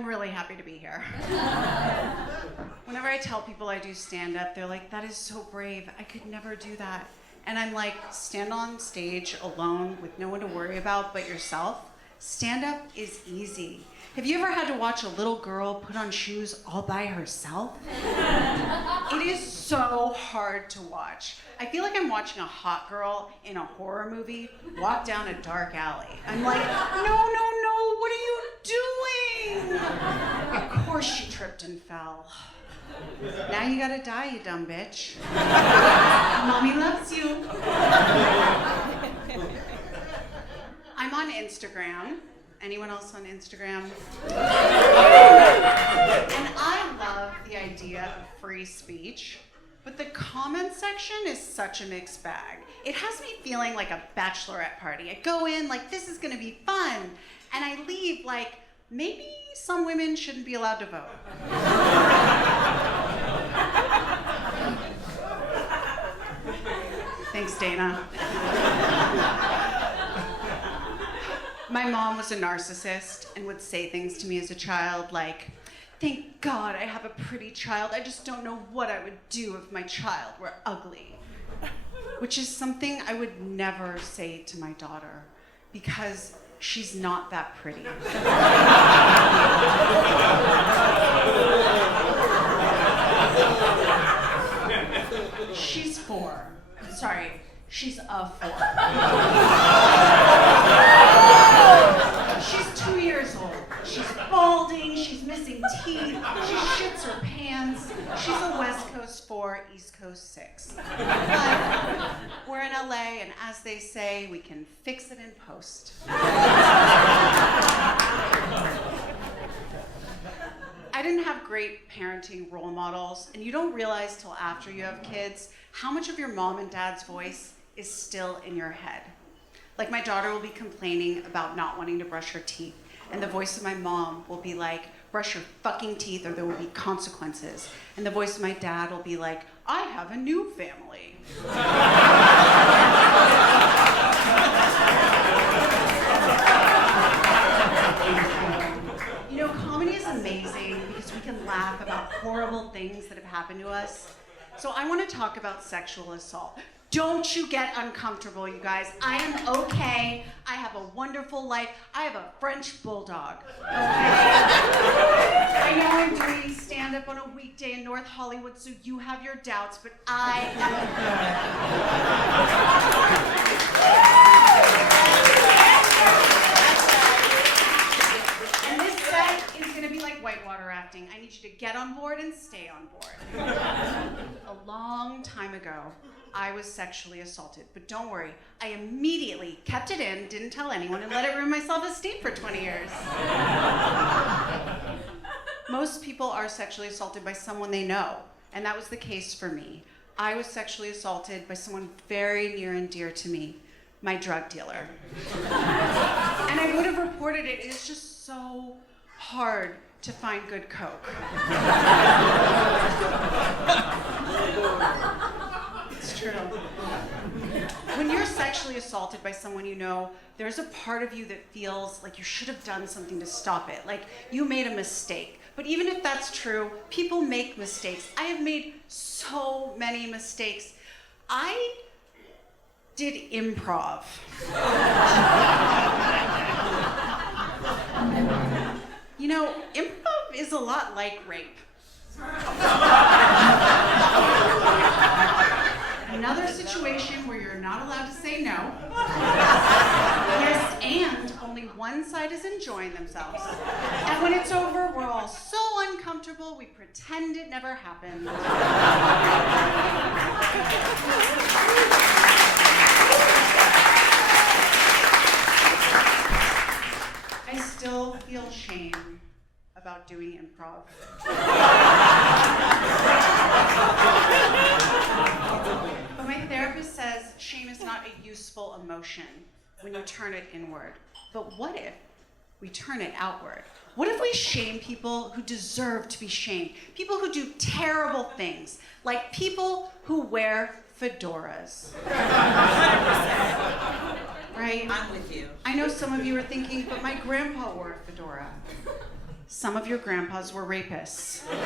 I'm really happy to be here. Whenever I tell people I do stand-up, they're like, that is so brave. I could never do that. And I'm like, stand on stage alone with no one to worry about but yourself? Stand-up is easy. Have you ever had to watch a little girl put on shoes all by herself? It is so hard to watch. I feel like I'm watching a hot girl in a horror movie walk down a dark alley. I'm like, no, what are you doing? Of course she tripped and fell. Now you gotta die, you dumb bitch. Mommy loves you. I'm on Instagram. Anyone else on Instagram? And I love the idea of free speech, but the comment section is such a mixed bag. It has me feeling like a bachelorette party. I go in like, this is gonna be fun, and I leave like, maybe some women shouldn't be allowed to vote. Thanks, Dana. My mom was a narcissist and would say things to me as a child like, thank God I have a pretty child. I just don't know what I would do if my child were ugly. Which is something I would never say to my daughter because she's not that pretty. She's 4. Sorry, she's a 4. She's 2 years old. She's balding, she's missing teeth, she shits her pants. She's a West Coast 4, East Coast 6. But we're in LA, and as they say, we can fix it in post. I didn't have great parenting role models, and you don't realize till after you have kids how much of your mom and dad's voice is still in your head. Like my daughter will be complaining about not wanting to brush her teeth, and the voice of my mom will be like, brush your fucking teeth or there will be consequences. And the voice of my dad will be like, I have a new family. You know, comedy is amazing because we can laugh about horrible things that have happened to us. So I want to talk about sexual assault. Don't you get uncomfortable, you guys. I am okay. I have a wonderful life. I have a French bulldog, okay? I know I'm doing stand-up on a weekday in North Hollywood, so you have your doubts, but I am good. And this set is gonna be like whitewater rafting. I need you to get on board and stay on board. A long time ago, I was sexually assaulted, but don't worry, I immediately kept it in, didn't tell anyone, and let it ruin my self-esteem for 20 years. Most people are sexually assaulted by someone they know, and that was the case for me. I was sexually assaulted by someone very near and dear to me, my drug dealer. And I would have reported it. It's just so hard to find good coke. It's true. When you're sexually assaulted by someone you know, there's a part of you that feels like you should have done something to stop it, like you made a mistake. But even if that's true, people make mistakes. I have made so many mistakes. I did improv. You know, improv is a lot like rape. Another situation where you're not allowed to say no. Yes, and only one side is enjoying themselves. And when it's over, we're all so uncomfortable, we pretend it never happened. I still feel shame about doing improv. But my therapist says shame is not a useful emotion when you turn it inward. But what if we turn it outward? What if we shame people who deserve to be shamed? People who do terrible things, like people who wear fedoras. 100%. Right? I'm with you. I know some of you are thinking, but my grandpa wore a fedora. some of your grandpas were rapists. I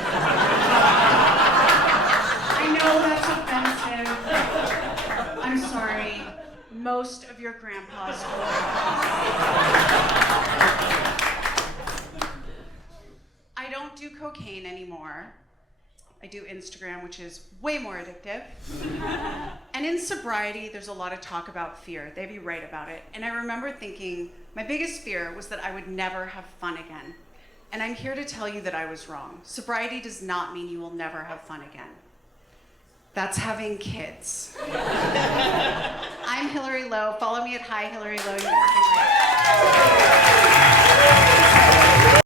know that's offensive. I'm sorry. Most of your grandpas were rapists. I don't do cocaine anymore. I do Instagram, which is way more addictive. And in Sobriety, there's a lot of talk about fear. They be right about it. And I remember thinking, my biggest fear was that I would never have fun again. And I'm here to tell you that I was wrong. Sobriety does not mean you will never have fun again. That's having kids. I'm Hillary Lowe. Follow me at Hi Hillary Lowe.